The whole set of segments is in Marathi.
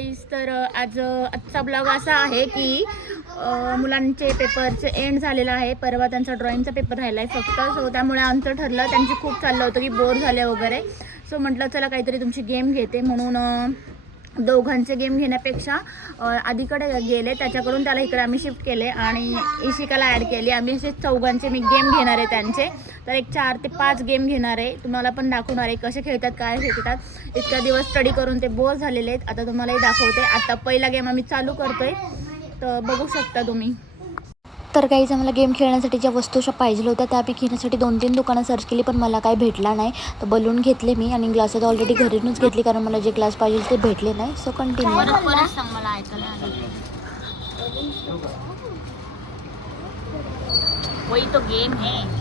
गाईस तर आज आजचा ब्लॉग असा आहे की मुलांचे पेपरचे एंड झालेला आहे. परवा त्यांचा ड्रॉइंगचा पेपर राहिला आहे फक्त. सो त्यामुळे आमचं ठरलं त्यांची खूप चाललं होतं की बोर झाले वगैरे. सो म्हटलं चला काहीतरी तुमची गेम घेते. म्हणून दोघांचे गेम घेण्यापेक्षा आधीकडे गेले त्याच्याकडून त्याला इकडे आम्ही शिफ्ट केले आणि इशिकाला ॲड केली. आम्ही असे चौघांचे मी गेम घेणार आहे त्यांचे. तर एक चार ते पाच गेम घेणार आहे. तुम्हाला पण दाखवणार आहे कसे खेळतात काय खेळतात. इतका दिवस स्टडी करून ते बोर झालेले आहेत. आता तुम्हालाही दाखवते. आता पहिला गेम आम्ही चालू करतोय. तर बघू शकता तुम्ही. तर काहीच आम्हाला गेम खेळण्यासाठी ज्या वस्तू अशा पाहिजे होत्या त्यापैकी घेण्यासाठी दोन तीन दुकानं सर्च केली पण मला काही भेटला नाही. तर बलून घेतले मी आणि ग्लासेस ऑलरेडी घरीनच घेतली कारण मला जे ग्लास पाहिजे ते भेटले नाही. सो कंटिन्यू वही तो गेम है.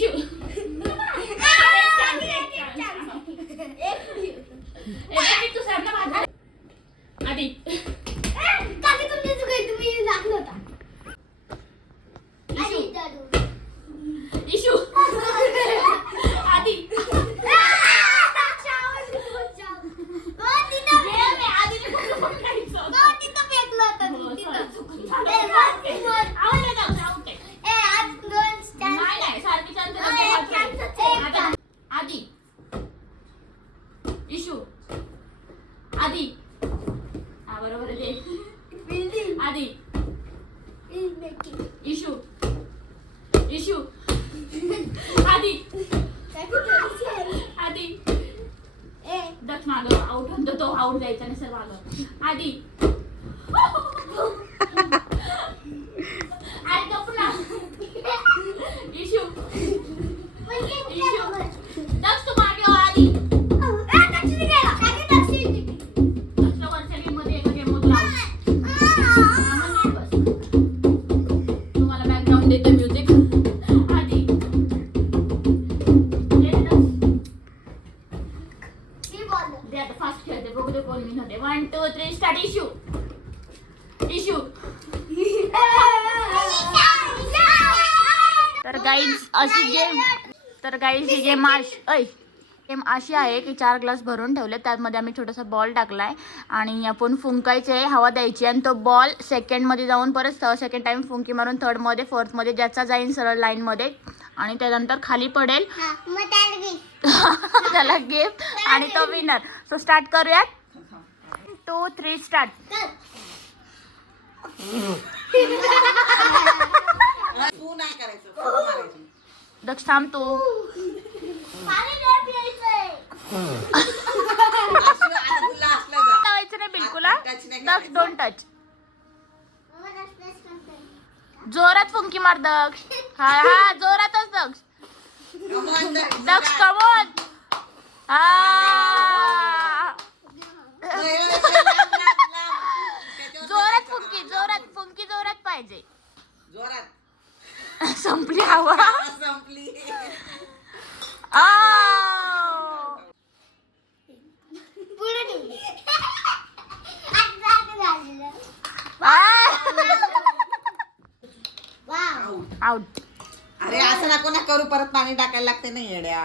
you. मागं आउट म्हणतो तो आऊट जायचा नाही सर मागं. आधी तर गाईज ही गेम अशी ऐ गेम अशी आहे की चार ग्लास भरून ठेवले. त्यामध्ये आम्ही छोटासा बॉल टाकलाय. आणि आपण फुंकायचे हवा द्यायची आणि तो बॉल सेकंडमध्ये जाऊन परत सेकंड टाइम फुंकी मारून थर्डमध्ये फोर्थमध्ये ज्याचा जाईन सरळ लाईनमध्ये आणि त्यानंतर खाली पडेल. त्याला गेम आणि तो विनर सो स्टार्ट करूयात. टू थ्री स्टार्ट तू नाही करायचं. दक्ष थांब तू असलं आता तुला असलं जा. लावायचं नाही बिलकुल हा? Touch नाही दक्ष करायचं. डोंट टच जोरात फुंकी मार दक्ष हा हा जोरातच दक्ष दक्ष. कमोन हा जोरात फुंकी. जोरात फुंकी जोरात पाहिजे जोरात संपली हवा. संपली. आउट अरे असं नको ना करू. परत पाणी टाकायला लागते ना येड्या.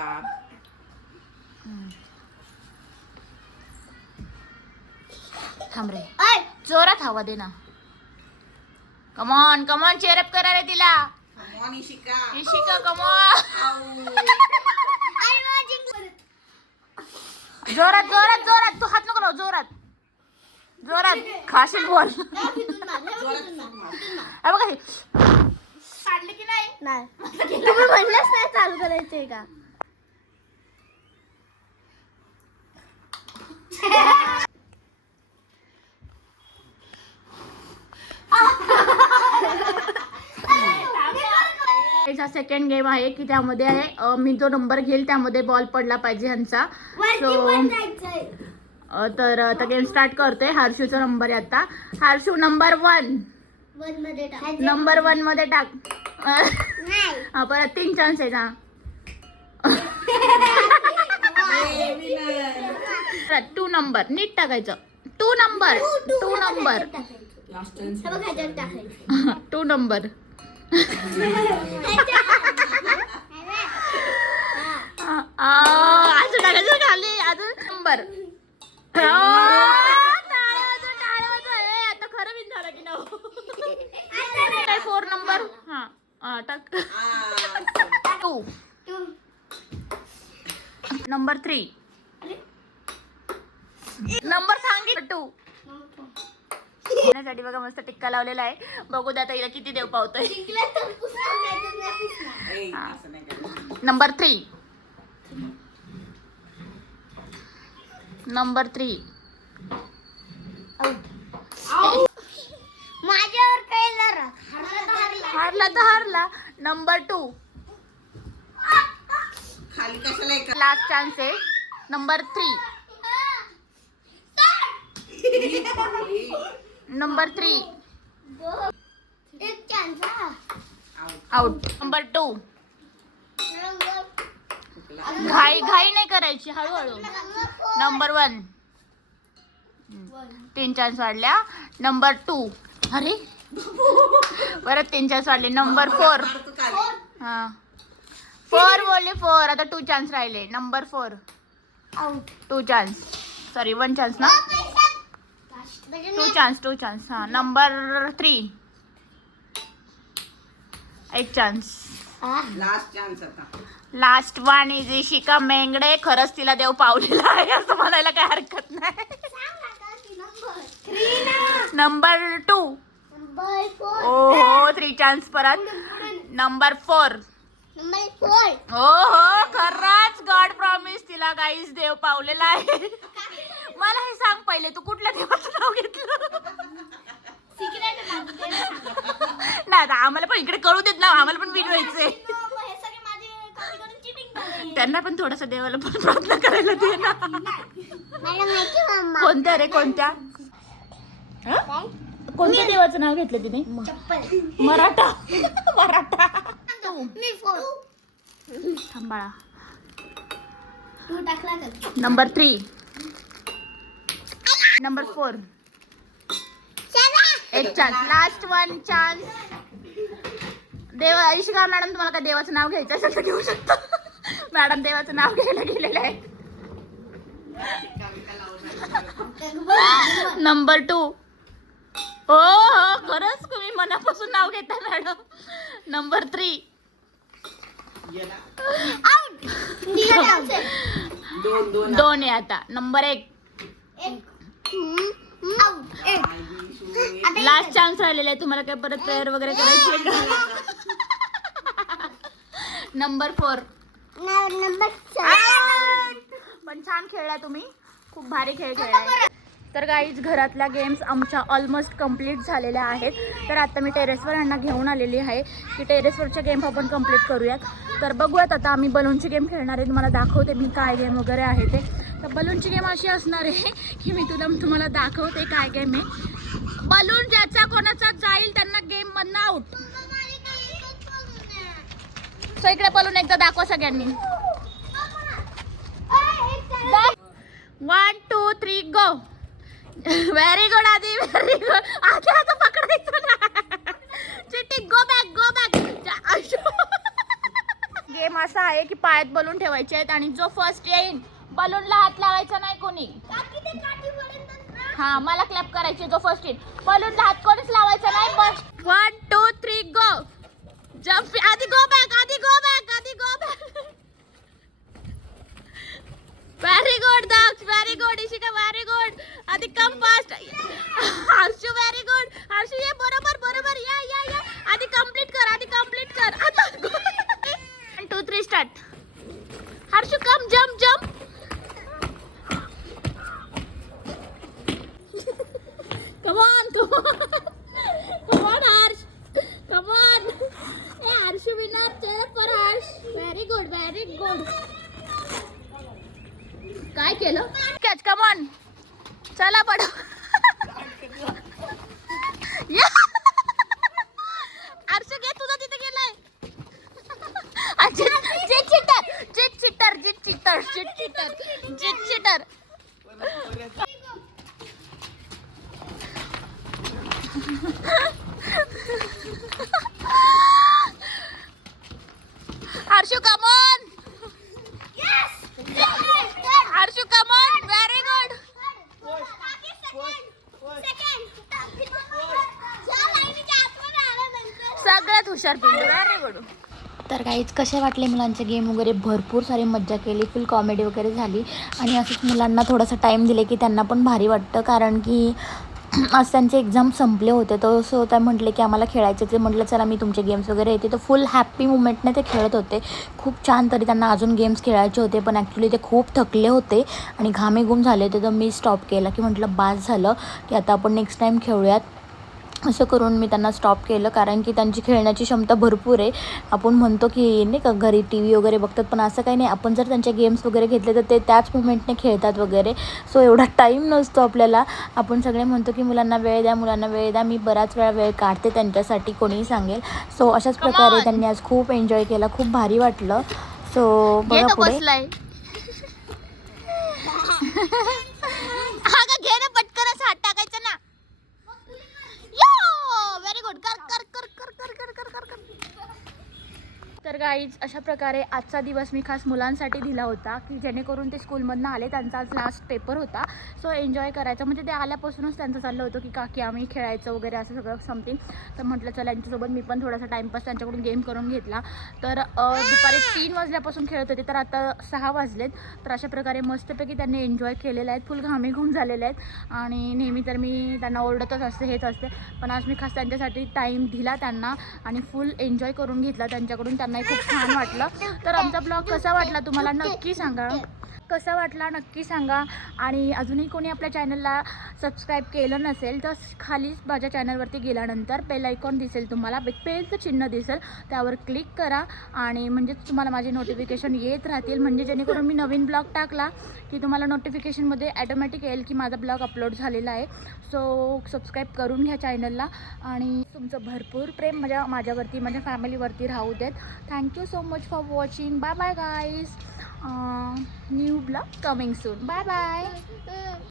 थांब रे. जोरात हवा दे ना. कमॉन कमॉन चेअरअप करा रे तिला. इशिका कमॉन जोरात जोरात जोरात. तू हात नको लावू, जोरात. जोरात. खाशील बोल. बघा हे. नाही. तुम्ही म्हणलंच नाही चालू करायचंय का? सेकंड गेम आहे की त्यामध्ये आहे. मी जो नंबर घेईल त्यामध्ये बॉल पडला पाहिजे ह्यांचा. सो तर आता गेम स्टार्ट करतोय. हर्षूचा नंबर आहे आता. हर्षू नंबर वन नंबर वनमध्ये टाक. हा परत तीन चान्स आहेत हा. परत टू नंबर नीट टाकायचं. Two number two number two number अजून टाकायचं खाली अजून नंबर आता खरं बिन झालं की ना फोर नंबर हा टाक टू नंबर थ्री नंबर सांगितलं टू साठी बघा मस्त टिक्का लावलेला आहे बघू द्या आता हिला किती देव पावतोय नंबर थ्री नंबर थ्री माझ्यावर काय हारला तर हारला. नंबर टू खाली कशाला एक? लास्ट चान्स आहे. Number three number three out number two घाई घाई नाही करायची हळूहळू. नंबर वन तीन चान्स वाढल्या. नंबर टू अरे. परत तीन चान्स वाढले. नंबर फोर हा. फोर बोलले फोर आता टू चान्स राहिले. Number four out two chance sorry one chance ना? टू चान्स टू चान्स हा. नंबर थ्री एक चान्स लास्ट चान्स आता. Last one Ishika Mengade खरंच तिला देव पावलेला आहे असं म्हणायला काय हरकत नाही. नंबर टू ओ हो थ्री चान्स परत. नंबर फोर हो हो खरंच. गॉड प्रॉमिस तिला गाईस देव पावलेला आहे. मला हे सांग पहिले तू कुठल्या देवाचं नाव घेतलं? नाही आम्हाला पण इकडे कळू देत ना आम्हाला पण विनवायचंय त्यांना पण थोडासा देवाला पण प्रार्थना करायला दे ना. कोणत्या रे कोणत्या? हं? कोणत्या देवाचं नाव घेतलं तिने? मराठा. मराठा. थांबाळा. तू टाकला का नंबर थ्री. Number four. एक चान्स लास्ट वन चान्स देव इशिका मॅडम तुम्हाला काय देवाचं नाव घ्यायचं असेल तर घेऊ शकता. मॅडम देवाचं नाव घ्यायला गेलेलं आहे नंबर टू हो हो खरंच तुम्ही मनापासून नाव घेता मॅडम. नंबर थ्री दोन आहे आता. नंबर एक. लास्ट चान्स राहिलेला आहे. तुम्हाला काय परत प्रेयर वगैरे करायची नंबर फोर पण छान खेळला तुम्ही. खूप भारी खेळ खेळला. तर गाईज घरातल्या गेम्स आमच्या ऑलमोस्ट कंप्लीट झालेल्या आहेत. तर आता मी टेरेसवर यांना घेऊन आलेली आहे. की टेरेसवरच्या गेम आपण कंप्लीट करूयात. तर बघूयात आता आम्ही बलूनची गेम खेळणार आहे. तुम्हाला दाखवते मी काय गेम वगैरे आहे ते. तर बलूनची गेम अशी असणार आहे की मी तुला तुम्हाला दाखवते काय गेम आहे. बलून ज्याचा कोणाचा जाईल त्यांना गेम मधनं असं इकडे बलून एकदा दाखवा सगळ्यांनी. One two three go very good आधी व्हेरी गुड आधी आता पकडायचं ना चिट्टी go back go back game असा आहे की पायात बलून ठेवायचे आहेत आणि जो फर्स्ट येईल बलूनला हात लावायचा नाही कोणी. हा मला क्लॅप करायची जो फर्स्ट इन बलून हात कोणीच लावायचा नाही one two three go jump आधी गो बॅक आधी गो बॅक आधी go back very good Daksh very good Ishika very good आधी come fast Harshu very good Harshu ये बरोबर बरोबर या या या आधी कंप्लीट कर आधी कंप्लीट कर आता one two three start Harshu come jump jump Come on, come on. Come on, Harsh. Come on. Hey, Harsh winner. Cheer up for Harsh. Very good, very good. काय केलं कॅच कम ऑन चला पड हर्ष घे तुझं तिथे गेलाय जित जित चिटर जित चिटर जित चिटर जित चिटर जित cheater Harshu, come on! Yes! Harshu, come on! Very good! सगळ्यात हुशार पिंडू अरे गुड तर काहीच कसे वाटले मुलांचे गेम वगैरे भरपूर सारी मज्जा केली फुल कॉमेडी वगैरे झाली आणि असंच मुलांना थोडासा टाईम दिले की त्यांना पण भारी वाटतं कारण की आज त्यांचे एक्झाम संपले होते तर सो त्या म्हटले की आम्हाला खेळायचे ते म्हटलं चला मी तुमचे गेम्स वगैरे येते. तर फुल हॅप्पी मुमेंटने ते खेळत होते. खूप छान तरी त्यांना अजून गेम्स खेळायचे होते पण ॲक्च्युली ते खूप थकले होते आणि घामेघूम झाले होते. तर मी स्टॉप केला की म्हटलं बास झालं की आता आपण नेक्स्ट टाईम खेळूयात. असं करून मी त्यांना स्टॉप केलं. कारण की त्यांची खेळण्याची क्षमता भरपूर आहे. आपण म्हणतो की नाही का घरी टी व्ही वगैरे बघतात पण असं काही नाही. आपण जर त्यांचे गेम्स वगैरे घेतले तर ते त्याच मुमेंटने खेळतात वगैरे. सो एवढा टाईम नसतो आपल्याला. आपण सगळे म्हणतो की मुलांना वेळ द्या मुलांना वेळ द्या. मी बराच वेळा वेळ काढते त्यांच्यासाठी कोणीही सांगेल. सो अशाच प्रकारे. त्यांनी आज खूप एन्जॉय केला. खूप भारी वाटलं. सो बघा पुढे. तर गाईज अशा प्रकारे आजचा दिवस मी खास मुलांसाठी दिला होता की जेणेकरून ते स्कूलमधनं आले. त्यांचा आज लास्ट पेपर होता. असं एन्जॉय करायचा. म्हणजे ते आल्यापासूनच त्यांचं चाललं होतं की काकी आम्ही खेळायचं वगैरे असं सगळं समथिंग तर म्हटलं चला यांच्यासोबत मी पण थोडासा टाईमपास त्यांच्याकडून गेम करून घेतला. तर दुपारी तीन वाजल्यापासून खेळत होते. तर आता सहा वाजलेत. तर अशा प्रकारे मस्तपैकी त्यांनी एन्जॉय केलेले आहेत. फुल घामे घुम झालेले आहेत. आणि नेहमी तर मी त्यांना ओरडतच असते हेच असते. पण आज मी खास त्यांच्यासाठी टाईम दिला त्यांना आणि फुल एन्जॉय करून घेतला त्यांच्याकडून. त्यांनाही खूप छान वाटलं. तर आमचा ब्लॉग कसा वाटला तुम्हाला नक्की सांगा. कसा वाटला नक्की सांगा. आणि अजूनही कोणी आपल्या चॅनलला सबस्क्राईब केलं नसेल तर खालीच माझ्या चॅनलवरती गेल्यानंतर बेल आयकॉन दिसेल तुम्हाला. बेलचं चिन्ह दिसेल त्यावर क्लिक करा आणि म्हणजेच तुम्हाला माझे नोटिफिकेशन येत राहतील. म्हणजे जेणेकरून मी नवीन ब्लॉग टाकला की तुम्हाला नोटिफिकेशनमध्ये ॲटोमॅटिक येईल की माझा ब्लॉग अपलोड झालेला आहे. सो सबस्क्राईब करून घ्या चॅनलला आणि तुमचं भरपूर प्रेम माझ्या माझ्यावरती माझ्या फॅमिलीवरती राहू देत. Thank you so much for watching bye bye guys new blog coming soon bye bye